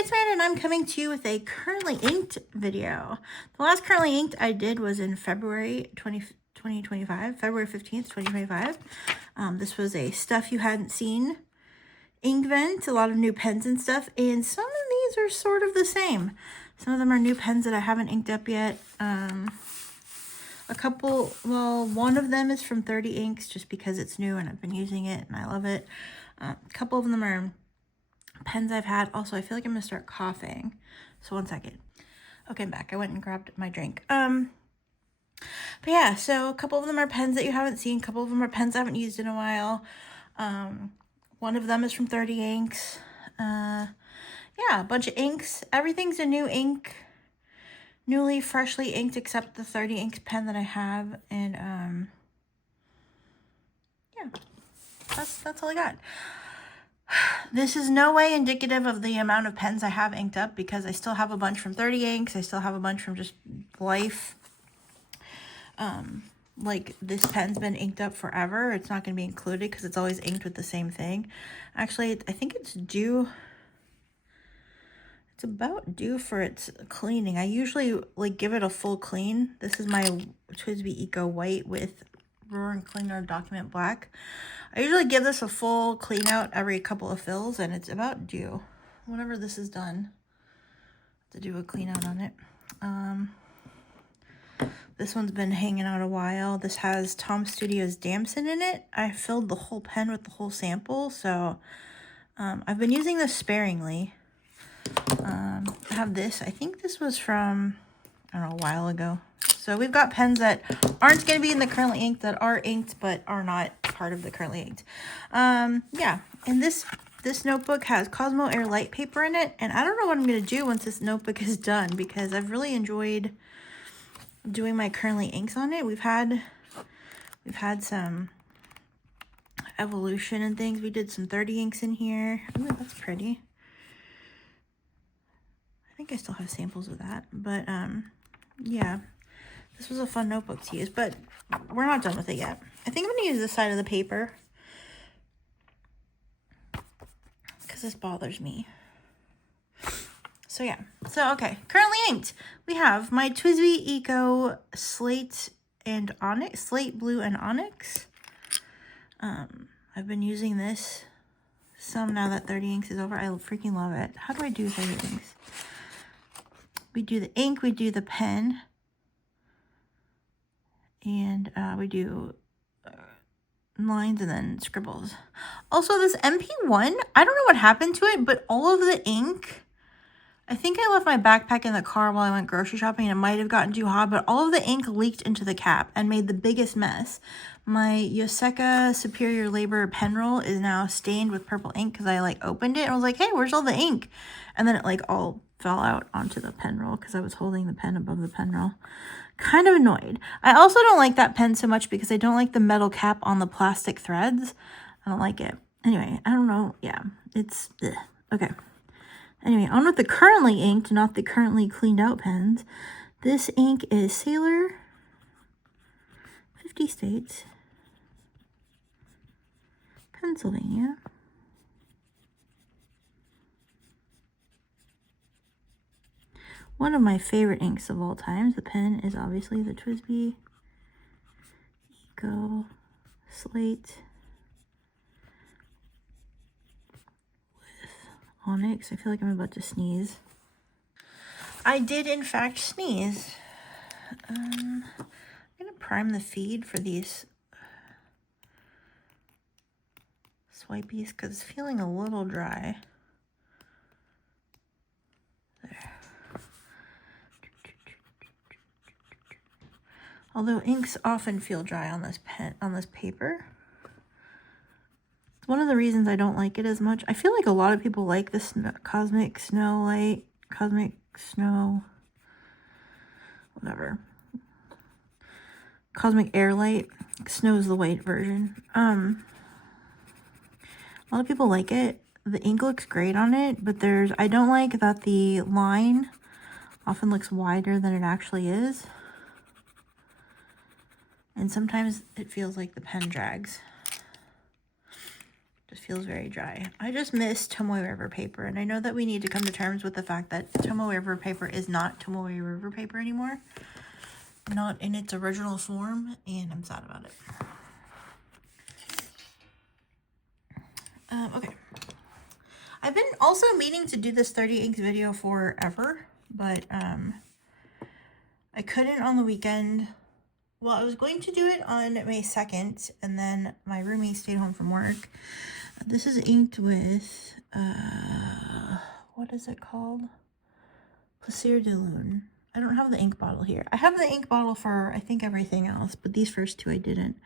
it's Miranda, and I'm coming to you with a currently inked video. The last currently inked I did was in February 2025, February 15th, 2025. This was a stuff you hadn't seen ink vent, a lot of new pens and stuff, and some of these are sort of the same. Some of them are new pens that I haven't inked up yet. A couple, well, one of them is from 30 Inks just because it's new and I've been using it and I love it. A couple of them are pens I've had. Also, I feel like I'm gonna start coughing, so 1 second. Okay, I'm back. I went and grabbed my drink. But yeah, so a couple of them are pens that you haven't seen. A couple of them are pens I haven't used in a while. One of them is from 30 Inks. Yeah, a bunch of inks. Everything's a new ink, newly freshly inked, except the 30 Inks pen that I have. And yeah, that's all I got. This is no way indicative of the amount of pens I have inked up because I still have a bunch from 30 Inks. I still have a bunch from just life. Like this pen's been inked up forever. It's not going to be included because it's always inked with the same thing. Actually, I think it's due. It's about due for its cleaning. I usually like give it a full clean. This is my TWSBI Eco White with Roaring Cleaner Document Black. I usually give this a full clean out every couple of fills, and it's about due. Whenever this is done, to do a clean out on it. This one's been hanging out a while. This has Tom Studios Damson in it. I filled the whole pen with the whole sample, so I've been using this sparingly. I have this. I think this was from, I don't know, a while ago. So we've got pens that aren't going to be in the currently inked, that are inked but are not part of the currently inked. Yeah, and this notebook has Cosmo Air Light paper in it, and I don't know what I'm going to do once this notebook is done because I've really enjoyed doing my currently inks on it. We've had some evolution and things. We did some 30 Inks in here. Ooh, that's pretty. I think I still have samples of that, but yeah. This was a fun notebook to use, but we're not done with it yet. I think I'm going to use this side of the paper because this bothers me. So yeah. So, okay. Currently inked. We have my TWSBI Eco Slate and Onyx. Slate, Blue, and Onyx. I've been using this some now that 30 Inks is over. I freaking love it. How do I do 30 Inks? We do the ink. We do the pen. And we do lines and then scribbles. Also, this MP1, I don't know what happened to it, but all of the ink, I think I left my backpack in the car while I went grocery shopping and it might have gotten too hot, but all of the ink leaked into the cap and made the biggest mess. My Yoseka Superior Labor pen roll is now stained with purple ink because I like opened it and I was like, hey, where's all the ink? And then it like all fell out onto the pen roll because I was holding the pen above the pen roll. Kind of annoyed. I also don't like that pen so much because I don't like the metal cap on the plastic threads. I don't like it. Anyway, I don't know. Yeah, it's ugh. Okay. Anyway, on with the currently inked, not the currently cleaned out pens. This ink is Sailor, 50 States, Pennsylvania. One of my favorite inks of all time. The pen is obviously the TWSBI Eco Slate with Onyx. I feel like I'm about to sneeze. I did in fact sneeze. I'm gonna prime the feed for these swipies because it's feeling a little dry. There. Although inks often feel dry on this paper. It's one of the reasons I don't like it as much. I feel like a lot of people like this Cosmic Snow Light, Cosmic Snow, whatever. Cosmic Air Light. Snow's the white version. A lot of people like it. The ink looks great on it, but I don't like that the line often looks wider than it actually is. And sometimes it feels like the pen drags. Just feels very dry. I just miss Tomoe River paper, and I know that we need to come to terms with the fact that Tomoe River paper is not Tomoe River paper anymore. Not in its original form, and I'm sad about it. Okay. I've been also meaning to do this 30 inks video forever, but I couldn't on the weekend. Well, I was going to do it on May 2nd, and then my roomie stayed home from work. This is inked with, what is it called? Poussiere de Lune. I don't have the ink bottle here. I have the ink bottle for, I think, everything else, but these first two I didn't.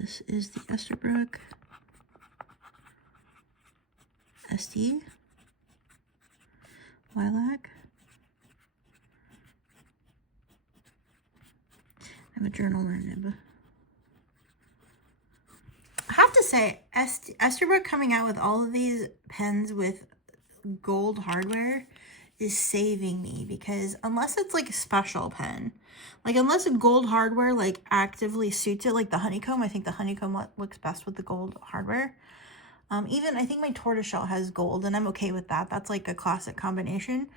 This is the Esterbrook, Estie, Lilac. I have a journal nib. I have to say, Esterbrook coming out with all of these pens with gold hardware is saving me, because unless it's like a special pen, like unless gold hardware like actively suits it, like the honeycomb, I think the honeycomb looks best with the gold hardware. Even I think my tortoiseshell has gold, and I'm okay with that. That's like a classic combination.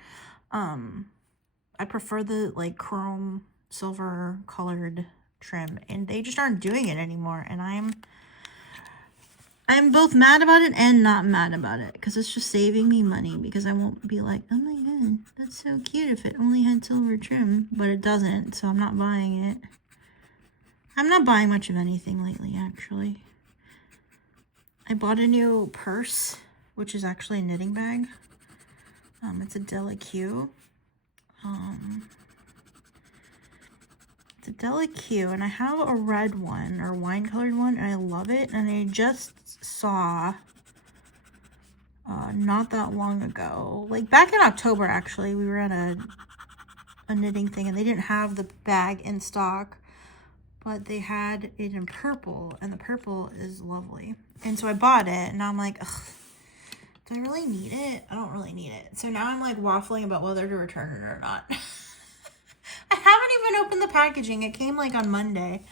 I prefer the like chrome silver colored trim, and they just aren't doing it anymore, and I'm both mad about it and not mad about it, because it's just saving me money, because I won't be like, oh my god, that's so cute if it only had silver trim, but it doesn't, so I'm not buying it. I'm not buying much of anything lately, actually. I bought a new purse, which is actually a knitting bag. It's a Delicue. It's a Delicue, and I have a red one, or wine-colored one, and I love it, and I just saw, not that long ago, like back in October, actually, we were at a knitting thing, and they didn't have the bag in stock, but they had it in purple, and the purple is lovely. And so I bought it, and now I'm like, ugh, do I really need it? I don't really need it. So now I'm like waffling about whether to return it or not. I haven't even opened the packaging. It came like on Monday.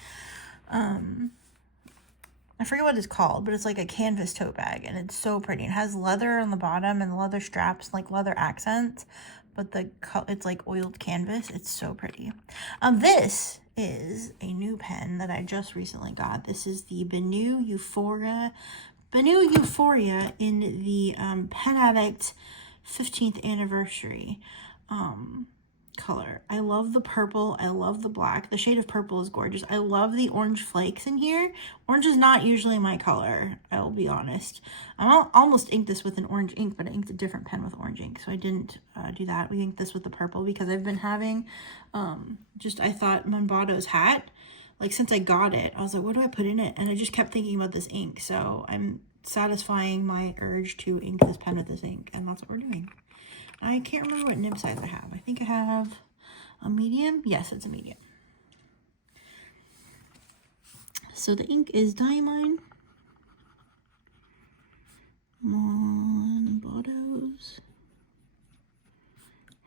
I forget what it's called, but it's like a canvas tote bag, and it's so pretty. It has leather on the bottom and leather straps, like leather accents, but it's like oiled canvas. It's so pretty. This is a new pen that I just recently got. This is the BENU Euphoria in the Pen Addict 15th anniversary color. I love the purple. I love the black. The shade of purple is gorgeous. I love the orange flakes in here. Orange is not usually my color, I'll be honest. I almost inked this with an orange ink, but I inked a different pen with orange ink, so I didn't do that. We inked this with the purple because I've been having I thought Monboddo's hat, like since I got it, I was like, what do I put in it? And I just kept thinking about this ink, so I'm satisfying my urge to ink this pen with this ink, and that's what we're doing. I can't remember what nib size I have. I think I have a medium. Yes, it's a medium. So the ink is Diamine. Monboddo's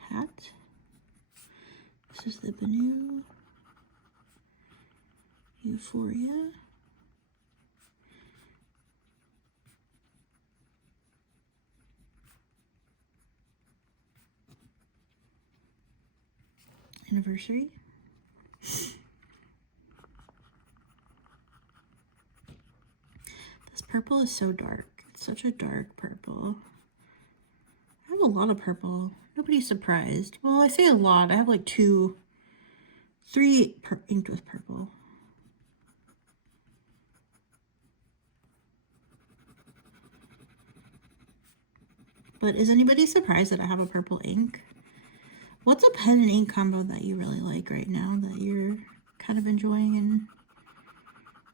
hat. This is the BENU Euphoria. Anniversary. This purple is so dark. It's such a dark purple. I have a lot of purple. Nobody's surprised. Well, I say a lot. I have like 3 inked with purple. But is anybody surprised that I have a purple ink? What's a pen and ink combo that you really like right now, that you're kind of enjoying and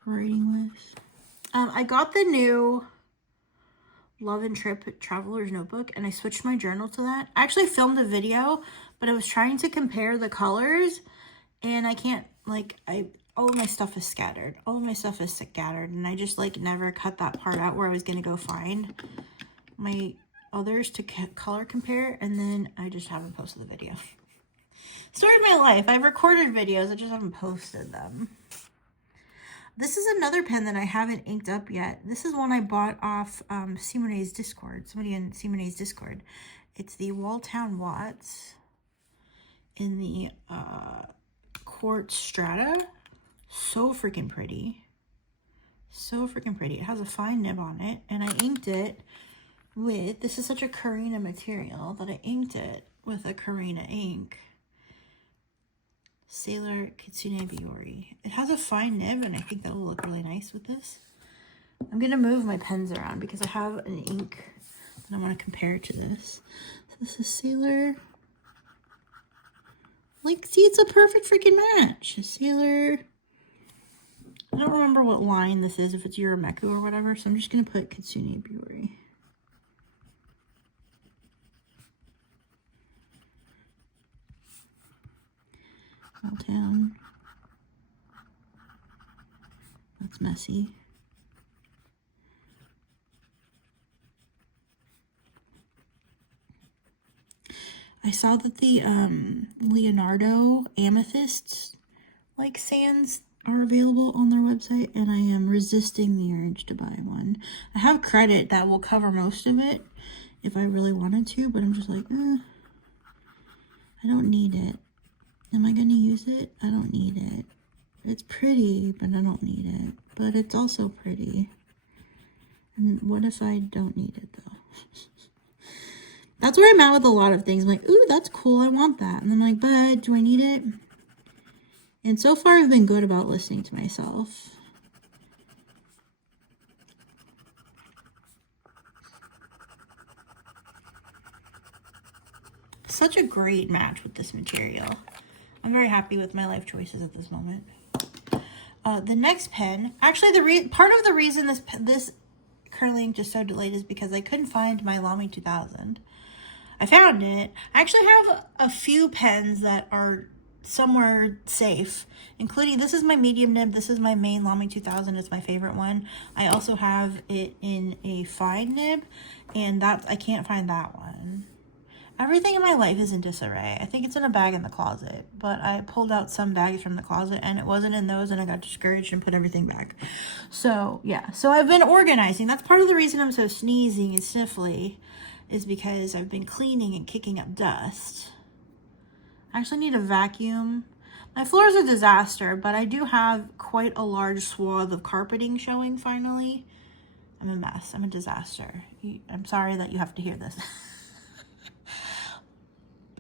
writing with? I got the new Love and Trip Traveler's Notebook, and I switched my journal to that. I actually filmed a video, but I was trying to compare the colors, and I can't, like, all of my stuff is scattered. All of my stuff is scattered, and I just, like, never cut that part out where I was going to go find my others to color compare, and then I just haven't posted the video. Story of my life. I've recorded videos, I just haven't posted them. This is another pen that I haven't inked up yet. This is one I bought off Simone's Discord. Somebody in Simone's Discord. It's the Walltown Watts in the Quartz Strata. So freaking pretty. So freaking pretty. It has a fine nib on it. And I inked it with, this is such a Karina material that I inked it with a Karina ink. Sailor Kitsune Biyori. It has a fine nib, and I think that will look really nice with this. I'm going to move my pens around because I have an ink that I want to compare to this. So this is Sailor. Like, see, it's a perfect freaking match. Sailor. I don't remember what line this is, if it's Urameku or whatever, so I'm just going to put Kitsune Biyori. Walltown. That's messy. I saw that the Leonardo amethyst like sands are available on their website, and I am resisting the urge to buy one. I have credit that will cover most of it if I really wanted to, but I'm just like, I don't need it. Am I going to use it? I don't need it. It's pretty, but I don't need it. But it's also pretty. And what if I don't need it, though? That's where I'm at with a lot of things. I'm like, ooh, that's cool. I want that. And I'm like, but do I need it? And so far, I've been good about listening to myself. Such a great match with this material. I'm very happy with my life choices at this moment. The next pen, actually, part of the reason this curling ink just so delayed is because I couldn't find my Lamy 2000. I found it. I actually have a few pens that are somewhere safe, including, this is my medium nib. This is my main Lamy 2000. It's my favorite one. I also have it in a fine nib, and I can't find that one. Everything in my life is in disarray. I think it's in a bag in the closet, but I pulled out some bags from the closet and it wasn't in those, and I got discouraged and put everything back. So yeah, so I've been organizing. That's part of the reason I'm so sneezing and sniffly, is because I've been cleaning and kicking up dust. I actually need a vacuum. My floor is a disaster, but I do have quite a large swath of carpeting showing finally. I'm a mess. I'm a disaster. I'm sorry that you have to hear this.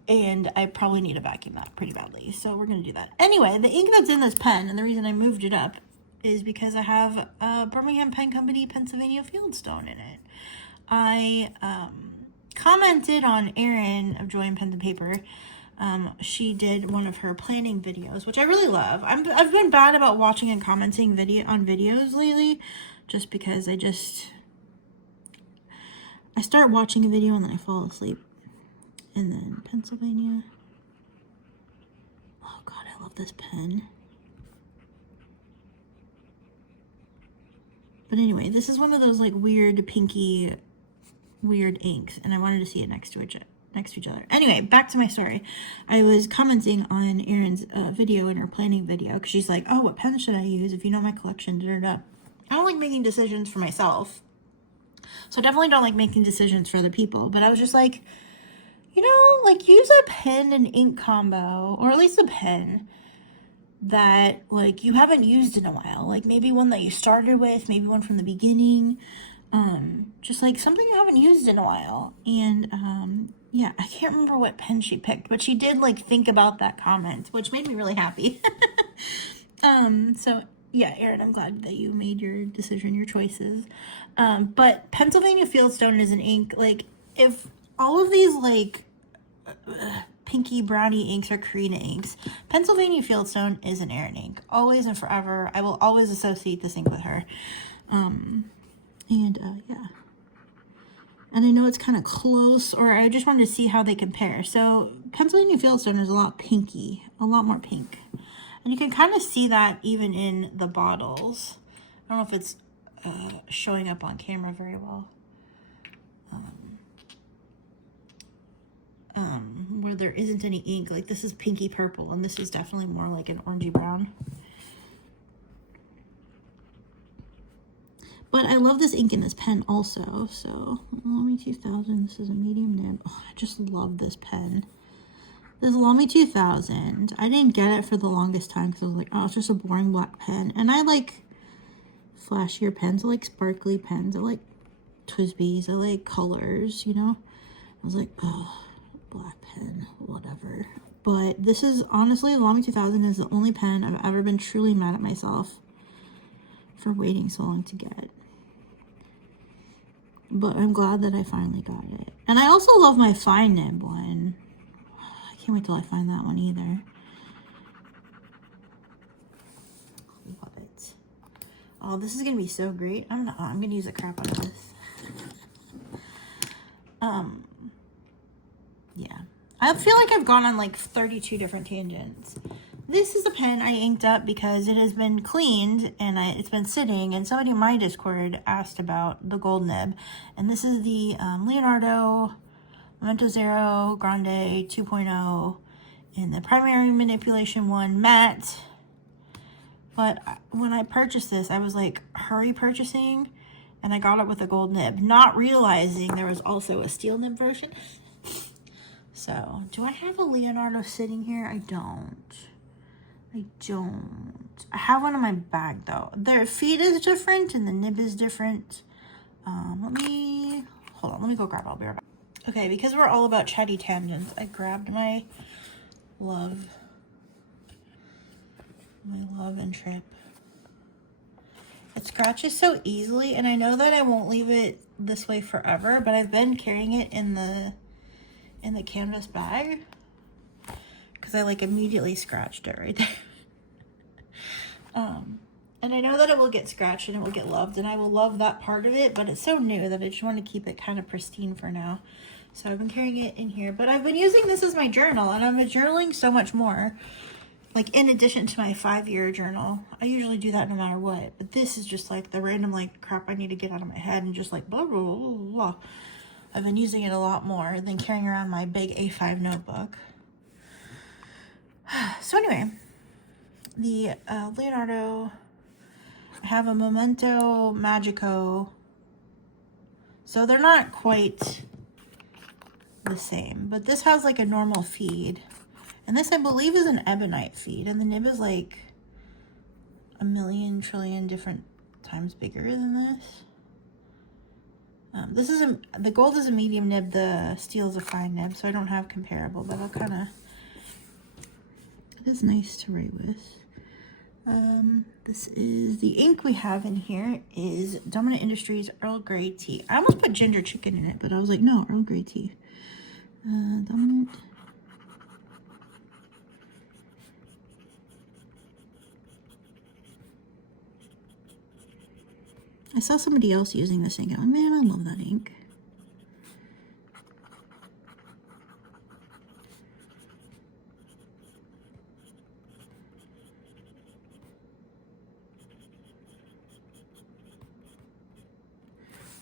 And I probably need to vacuum that pretty badly, so we're going to do that. Anyway, the ink that's in this pen, and the reason I moved it up, is because I have a Birmingham Pen Company Pennsylvania Fieldstone in it. I commented on Erin of Joy and Pen and Paper. She did one of her planning videos, which I really love. I've been bad about watching and commenting on videos lately, just because I start watching a video and then I fall asleep. And then Pennsylvania. Oh God, I love this pen. But anyway, this is one of those like weird pinky, weird inks, and I wanted to see it next to each other. Anyway, back to my story. I was commenting on Erin's video in her planning video, because she's like, oh, what pen should I use if you know my collection? Da, da, da. I don't like making decisions for myself, so I definitely don't like making decisions for other people. But I was just like, you know, like, use a pen and ink combo, or at least a pen that, like, you haven't used in a while. Like, maybe one that you started with, maybe one from the beginning. Just, like, something you haven't used in a while. And, yeah, I can't remember what pen she picked, but she did, like, think about that comment, which made me really happy. So, yeah, Erin, I'm glad that you made your decision, your choices. But Pennsylvania Fieldstone is an ink, like, if all of these, like, pinky brownie inks are Karina inks, Pennsylvania Fieldstone is an Erin ink. Always and forever. I will always associate this ink with her. Yeah. And I know it's kind of close, or I just wanted to see how they compare. So Pennsylvania Fieldstone is a lot pinky, a lot more pink. And you can kind of see that even in the bottles. I don't know if it's showing up on camera very well. where there isn't any ink. Like this is pinky purple, and this is definitely more like an orangey brown. But I love this ink in this pen also. So Lamy 2000, this is a medium nib. Oh, I just love this pen. This Lamy 2000, I didn't get it for the longest time because I was like, oh, it's just a boring black pen. And I like flashier pens. I like sparkly pens. I like TWSBIs. I like colors, you know. I was like, oh, black pen, whatever. But this is honestly, the Lamy 2000 is the only pen I've ever been truly mad at myself for waiting so long to get. But I'm glad that I finally got it. And I also love my fine nib one. I can't wait till I find that one either. Love it. Oh, this is gonna be so great. I'm gonna use the crap out of this. Yeah. I feel like I've gone on like 32 different tangents. This is a pen I inked up because it has been cleaned and it's been sitting, and somebody in my Discord asked about the gold nib. And this is the Leonardo Momento Zero Grande 2.0 in the primary manipulation one matte. But when I purchased this, I was like hurry purchasing, and I got it with a gold nib, not realizing there was also a steel nib version. So, do I have a Leonardo sitting here? I don't. I have one in my bag though. Their feet is different and the nib is different. Hold on, let me go grab it. I'll be right back. Okay, because we're all about chatty tangents, I grabbed my love and trip. It scratches so easily, and I know that I won't leave it this way forever, but I've been carrying it in the canvas bag because I like immediately scratched it right there. And I know that it will get scratched and it will get loved, and I will love that part of it, but it's so new that I just want to keep it kind of pristine for now. So I've been carrying it in here, but I've been using this as my journal, and I've been journaling so much more. Like in addition to my 5-year journal, I usually do that no matter what, but this is just like the random like crap I need to get out of my head and just like blah, blah, blah, blah, blah. I've been using it a lot more than carrying around my big A5 notebook. So anyway, the Leonardo, I have a Momento Magico. So they're not quite the same, but this has like a normal feed. And this I believe is an ebonite feed, and the nib is like a million trillion different times bigger than this. The gold is a medium nib, the steel is a fine nib, so I don't have comparable, but I'll kind of, it is nice to write with. This is, the ink we have in here is Dominant Industries Earl Grey Tea. I almost put ginger chicken in it, but I was like, no, Earl Grey Tea. Dominant. I saw somebody else using this ink. Oh man, I love that ink.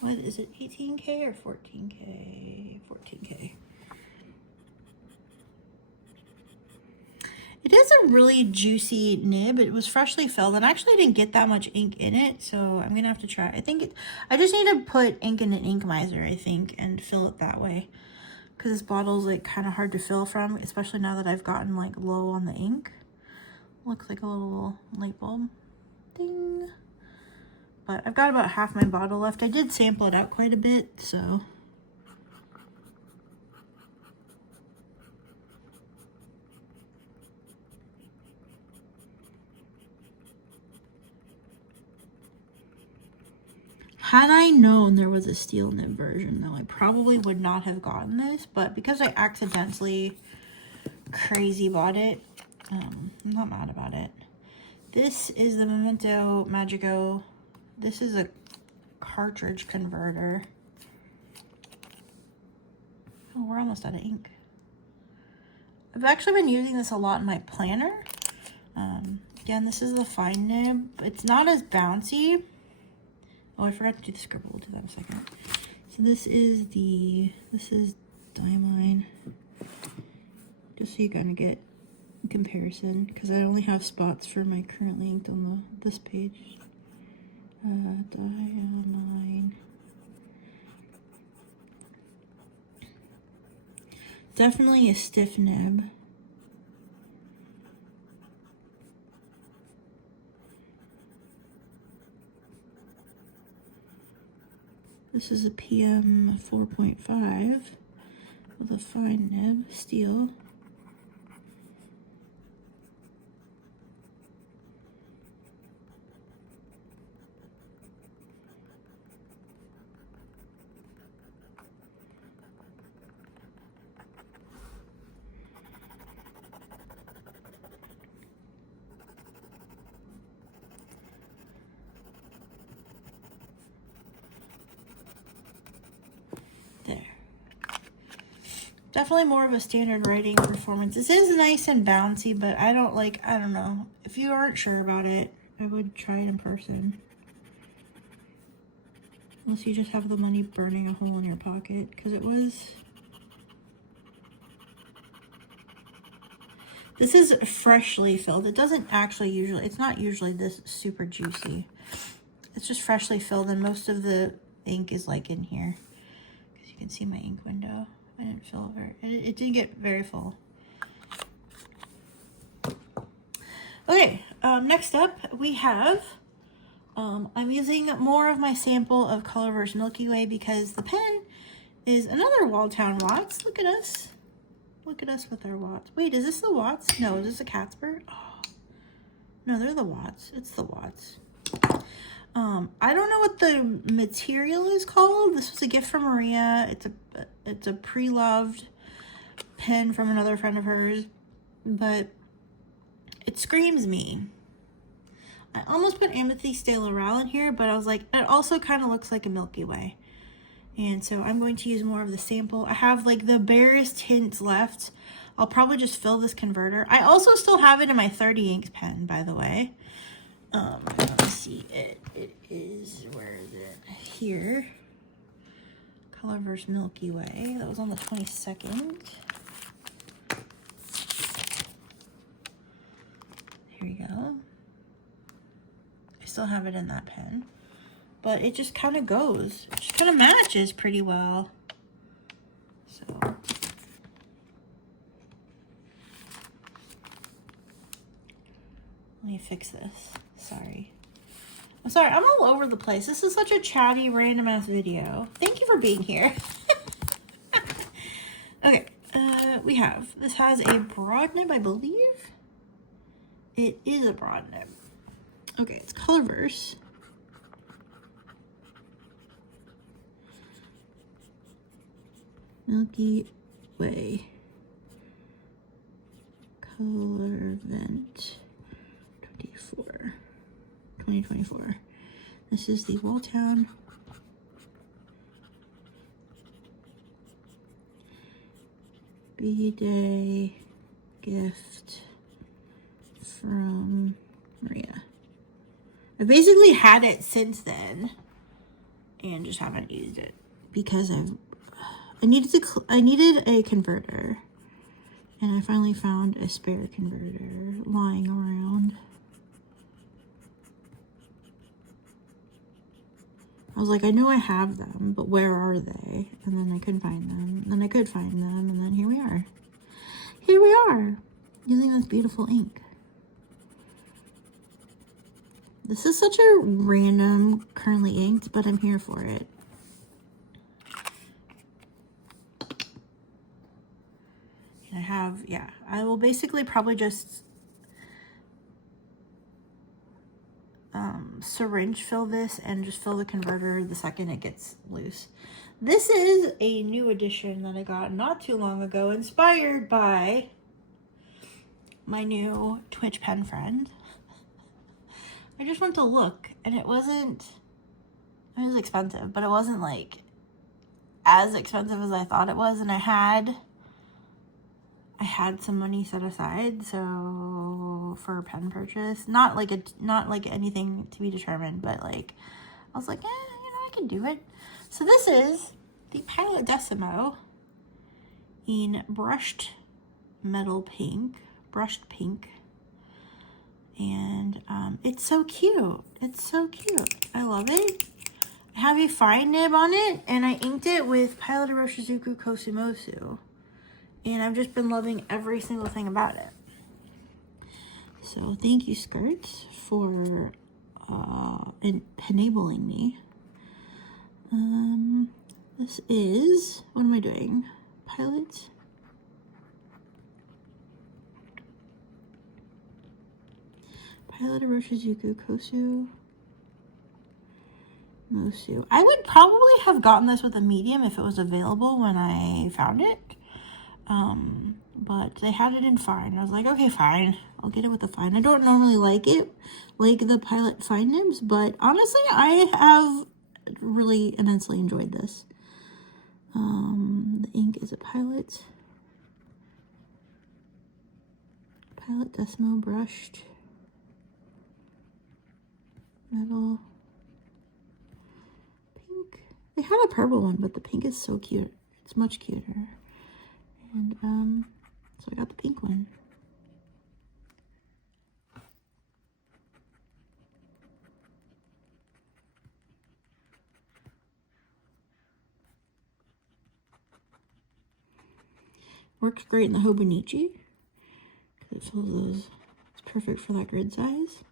What is it, 18K or 14K? 14K. It is a really juicy nib. It was freshly filled, and actually I didn't get that much ink in it, so I'm gonna have to try. I just need to put ink in an ink miser, I think, and fill it that way, because this bottle's like kind of hard to fill from, especially now that I've gotten like low on the ink. Looks like a little light bulb. Ding. But I've got about half my bottle left. I did sample it out quite a bit, so. Had I known there was a steel nib version, though, I probably would not have gotten this, but because I accidentally crazy bought it, I'm not mad about it. This is the Momento Magico. This is a cartridge converter. Oh, we're almost out of ink. I've actually been using this a lot in my planner. Again, this is the fine nib. It's not as bouncy. Oh, I forgot to do the scribble. We'll do that in a second. So this is Diamine. just so you kind of get a comparison, because I only have spots for my currently inked on this page. Diamine. Definitely a stiff nib. This is a PM 4.5 with a fine nib, steel. Definitely more of a standard writing performance. This is nice and bouncy, but I don't know. If you aren't sure about it, I would try it in person. Unless you just have the money burning a hole in your pocket, because it was... This is freshly filled. It doesn't actually usually, it's not usually this super juicy. It's just freshly filled, and most of the ink is like in here. Because you can see my ink window. I didn't fill it didn't get very full. Okay, next up we have, I'm using more of my sample of Colorverse Milky Way because the pen is another Walltown Watts. Look at us. Look at us with our Watts. Wait, is this the Watts? No, is this a Catsburg? Oh, no, they're the Watts. It's the Watts. I don't know what the material is called. This was a gift from Maria. It's a pre-loved pen from another friend of hers, but it screams me. I almost put Amethyst de Laurel in here, but I was like, it also kind of looks like a Milky Way. And so I'm going to use more of the sample. I have like the barest hints left. I'll probably just fill this converter. I also still have it in my 30 inks pen, by the way. Let's see it. It is, where is it? Here. Colorverse Milky Way. That was on the 22nd. Here we go. I still have it in that pen. But it just kind of goes. It just kind of matches pretty well. So. Let me fix this. Sorry. I'm sorry, I'm all over the place. This is such a chatty, random ass video. Thank you for being here. Okay, we have, this has a broad nib, I believe. It is a broad nib. Okay, it's Colorverse. Milky Way. Colorvent 2024. This is the Walltown B-Day gift from Maria. I basically had it since then and just haven't used it because I needed a converter, and I finally found a spare converter lying around. I was like, I know I have them, but where are they? And then I couldn't find them. And then I could find them, and then here we are. Here we are, using this beautiful ink. This is such a random currently inked, but I'm here for it. And I have, yeah, I will basically probably just syringe fill this and just fill the converter the second it gets loose. This is a new edition that I got not too long ago, inspired by my new Twitch pen friend. I just went to look, and it was expensive, but it wasn't like as expensive as I thought it was, and I had some money set aside, so for a pen purchase, not like anything to be determined, but like I was like, I can do it. So this is the Pilot Decimo in brushed metal pink, brushed pink. And it's so cute. It's so cute. I love it. I have a fine nib on it, and I inked it with Pilot Roshizuku Kosumosu. And I've just been loving every single thing about it. So thank you, Skirts, for enabling me. This is, what am I doing? Pilot Roshizuku Kosumosu. I would probably have gotten this with a medium if it was available when I found it. But they had it in fine. I was like, okay, fine. I'll get it with the fine. I don't normally like it, like the Pilot fine nibs, but honestly, I have really immensely enjoyed this. The ink is a Pilot Decimo brushed metal pink. They had a purple one, but the pink is so cute. It's much cuter. And so I got the pink one. Works great in the Hobonichi. It fills those. It's perfect for that grid size.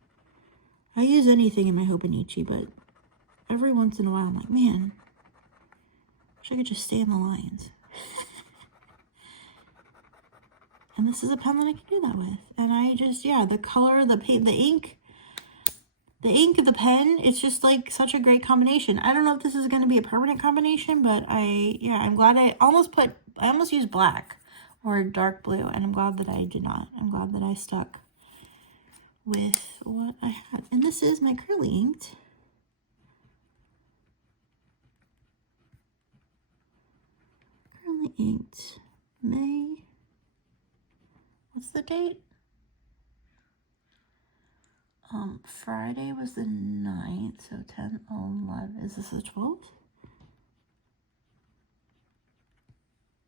I use anything in my Hobonichi, but every once in a while I'm like, man, wish I could just stay in the lines. And this is a pen that I can do that with. And I just, yeah, the color, the paint, the ink of the pen, it's just like such a great combination. I don't know if this is going to be a permanent combination, but I'm glad I almost used black or dark blue, and I'm glad that I did not. I'm glad that I stuck with what I had. And this is my curly inked. Curly inked May. What's the date? Friday was the 9th, so 10, 11. Is this the 12th?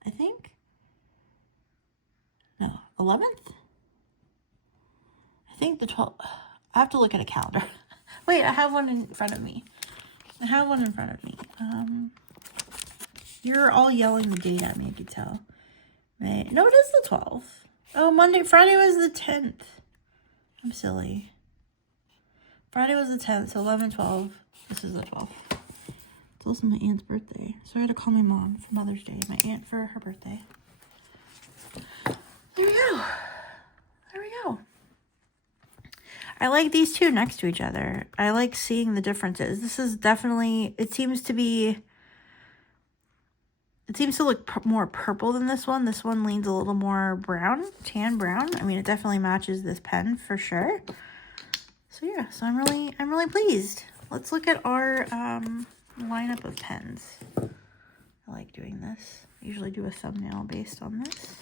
I think. No, 11th? I think the 12th. I have to look at a calendar. Wait, I have one in front of me. You're all yelling the date at me, I could tell. May. No, it is the 12th. Oh, Friday was the 10th. I'm silly. Friday was the 10th, so 11, 12. This is the 12th. It's also my aunt's birthday, so I had to call my mom for Mother's Day. My aunt for her birthday. There we go. I like these two next to each other. I like seeing the differences. This is definitely, it seems to look more purple than this one. This one leans a little more brown, tan brown. I mean, it definitely matches this pen for sure. So yeah, so I'm really pleased. Let's look at our lineup of pens. I like doing this. I usually do a thumbnail based on this.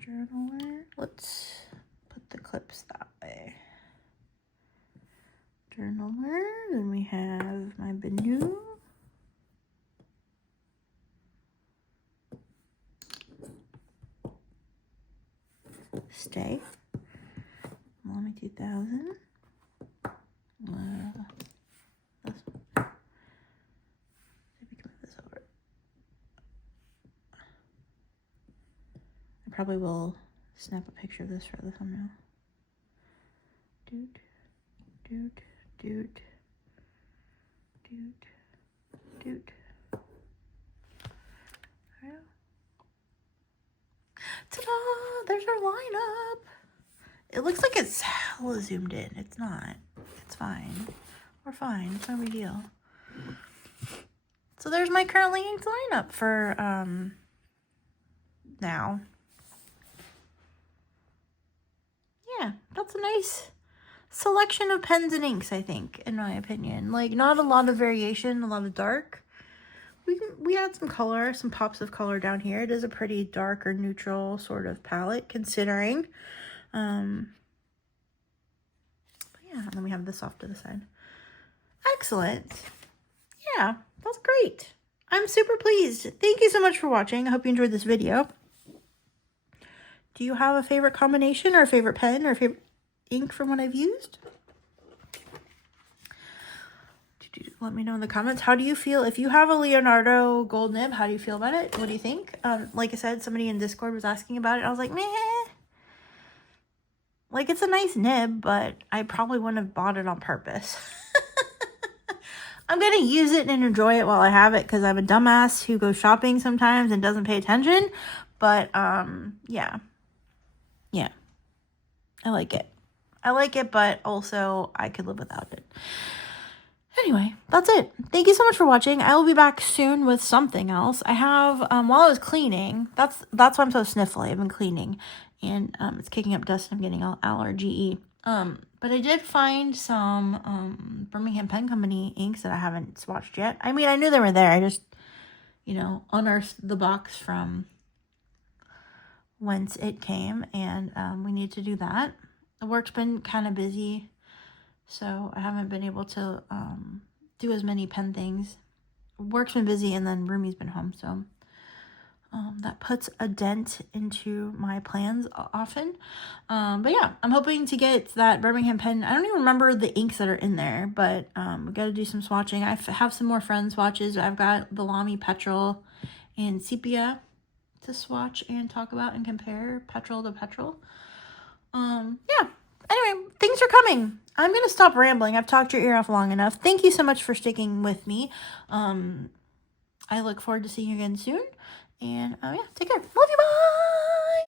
Journaler. Let's put the clips that way. Journaler. Then we have my BENU. Stay. Lamy 2000. This one. See if we can move this over. I probably will snap a picture of this for the thumbnail. Doot. Ta-da! There's our lineup. It looks like it's hella zoomed in. It's not. It's fine. We're fine. It's no big deal. So there's my currently inked lineup for now. Yeah, that's a nice selection of pens and inks, I think, in my opinion. Like, not a lot of variation, a lot of dark. We had some color, some pops of color down here. It is a pretty dark or neutral sort of palette, considering. But yeah, and then we have this off to the side. Excellent. Yeah, that's great. I'm super pleased. Thank you so much for watching. I hope you enjoyed this video. Do you have a favorite combination or a favorite pen or a favorite ink from what I've used? Let me know in the comments. How do you feel? If you have a Leonardo gold nib, how do you feel about it? What do you think? Like I said, somebody in Discord was asking about it. I was like, meh. Like, it's a nice nib, but I probably wouldn't have bought it on purpose. I'm going to use it and enjoy it while I have it because I'm a dumbass who goes shopping sometimes and doesn't pay attention. But, yeah. Yeah. I like it. I like it, but also I could live without it. Anyway, that's it. Thank you so much for watching. I will be back soon with something else. I have, while I was cleaning, that's why I'm so sniffly. I've been cleaning, and it's kicking up dust. I'm getting all allergy-y. But I did find some Birmingham Pen Company inks that I haven't swatched yet. I mean, I knew they were there. I just, you know, unearthed the box from whence it came, and we need to do that. The work's been kind of busy, so I haven't been able to do as many pen things. Work's been busy, and then Roomy's been home, so that puts a dent into my plans often. But yeah, I'm hoping to get that Birmingham pen. I don't even remember the inks that are in there, but we got to do some swatching. I have some more friend swatches. I've got the Lamy Petrol and Sepia to swatch and talk about and compare petrol to petrol. Yeah. Anyway, things are coming. I'm going to stop rambling. I've talked your ear off long enough. Thank you so much for sticking with me. I look forward to seeing you again soon. And yeah, take care. Love you. Bye.